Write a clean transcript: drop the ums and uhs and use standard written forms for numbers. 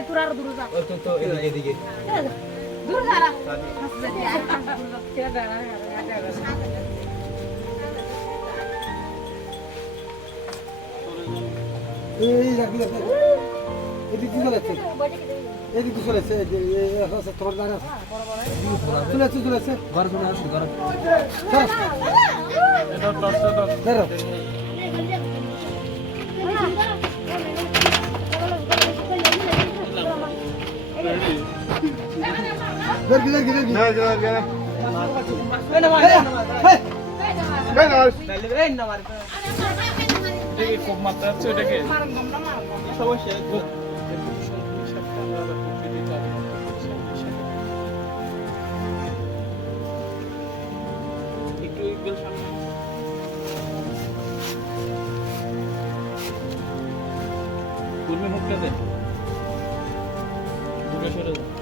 তোরা আরো দূরে যা তো এদিকে দূর যা এই রাখি এদিকে চলে যাচ্ছে এদিকে চলে যাচ্ছে তোমার দাঁড়া চলে যাচ্ছে চলে যাচ্ছে ঘর শুনে আসি ঘর দাঁড়াও খুব মাত্রা আছে ওটাকে সমস্যা একটু ইকুয়াল সামনে পূর্বে মুখটা দেন দূরে সরে